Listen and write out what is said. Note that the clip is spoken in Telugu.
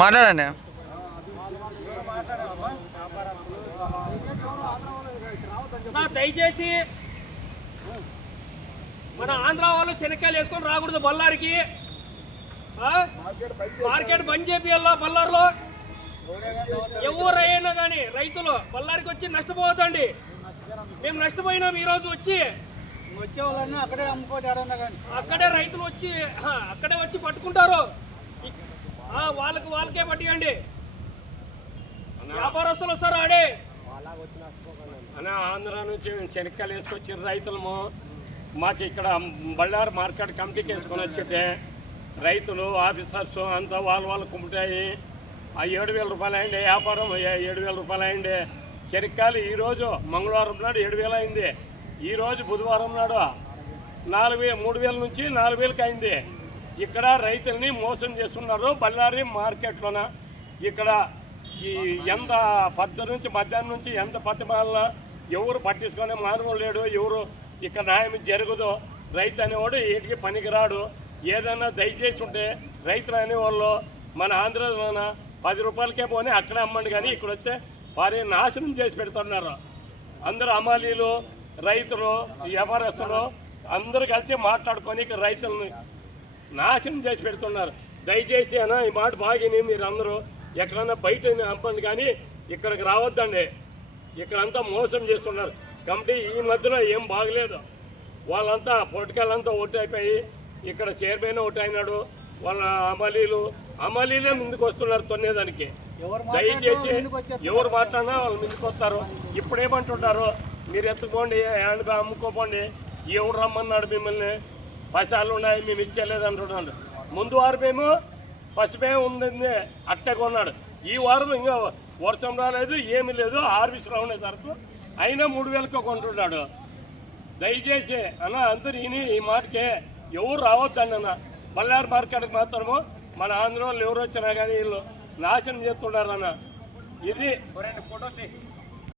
మాట్లాడండి. దయచేసి మన ఆంధ్ర వాళ్ళు చెనక్కాయలు వేసుకొని రాకూడదు బళ్ళారికి. ఆ? మార్కెట్ బంద్ చేపియాలా బళ్ళారులో? ఎవరైనా కానీ రైతులు బళ్ళారికి వచ్చి నష్టపోవద్దండి. మేము నష్టపోయినాం ఈరోజు వచ్చి. వచ్చే వాళ్ళని అక్కడే రైతులు వచ్చి అక్కడే వచ్చి పట్టుకుంటారు. వాళ్ళకి వాళ్ళకే పట్టియండి. వ్యాపారస్తులు వస్తారు ఆడే. అన్న ఆంధ్ర నుంచి మేము శనక్కాయలు వేసుకొచ్చిన రైతులము. మాకు ఇక్కడ బళ్ళారు మార్కెట్ కమిటీకి వేసుకొని వచ్చితే రైతులు ఆఫీసర్స్ అంతా వాళ్ళు వాళ్ళు కుమ్ముతాయి ఆ ఏడు వేల రూపాయలు అయింది వ్యాపారం ఏడు వేల రూపాయలు అయింది. శనక్కాయలు ఈరోజు మంగళవారం నాడు ఏడు వేలు అయింది. ఈరోజు బుధవారం నాడు నాలుగు మూడు వేల నుంచి నాలుగు వేలకు అయింది. ఇక్కడ రైతుల్ని మోసం చేస్తున్నారు బళ్ళారి మార్కెట్లోన. ఇక్కడ ఈ ఎంత పద్ద నుంచి మధ్యాహ్నం నుంచి ఎంత పత్తిమాల ఎవరు పట్టించుకొని మానవులు లేడు ఎవరు ఇక్కడ న్యాయం జరగదు. రైతు అనేవాడు వీటికి పనికిరాడు. ఏదైనా దయచేసి ఉంటే రైతులు అనేవాళ్ళు మన ఆంధ్రలోన పది రూపాయలకే పోనీ అక్కడే అమ్మండి కానీ ఇక్కడ వస్తే వారి నాశనం చేసి పెడుతున్నారు. అందరూ అమాలీలు రైతులు వ్యాపారస్తులు అందరూ కలిసి మాట్లాడుకొని ఇక్కడ రైతులను నాశనం చేసి పెడుతున్నారు. దయచేసి అన్న ఈ మాట బాగిని మీరు అందరూ. ఎక్కడన్నా బయట అమ్మండి కానీ ఇక్కడికి రావద్దండి. ఇక్కడంతా మోసం చేస్తున్నారు. కమిటీ ఈ మధ్యలో ఏం బాగలేదు. వాళ్ళంతా పొలిటికల్ అంతా ఓటు అయిపోయి ఇక్కడ చైర్మన్ ఓటు అయినాడు. వాళ్ళ అమలీలు అమలీలే ముందుకు వస్తున్నారు తొన్నేదానికి. దయచేసి. ఎవరు మాట్లాడినా వాళ్ళు ముందుకు వస్తారు. ఇప్పుడు ఏమంటుంటారు మీరు ఎత్తుకోండి అమ్ముకోపోండి ఎవరు రమ్మన్నాడు మిమ్మల్ని? పైసలు ఉన్నాయి మేము ఇచ్చేయలేదు అంటున్నాడు ముందు వారం మేము పసిమే ఉంది అట్టే కొన్నాడు. ఈ వారం ఇంకా వర్షం రాలేదు ఏమీ లేదు హార్వెస్ట్ రావడం తర్వాత అయినా మూడు వేలకు కొంటున్నాడు. దయచేసి అన్న అందరు ఈని ఈ మాటకే ఎవరు రావద్దండి అన్న బళ్ళారి మార్కెట్కి మాత్రము మన ఆంధ్ర వాళ్ళు ఎవరు వచ్చినా కానీ వీళ్ళు నాశనం చేస్తున్నారు అన్న ఇది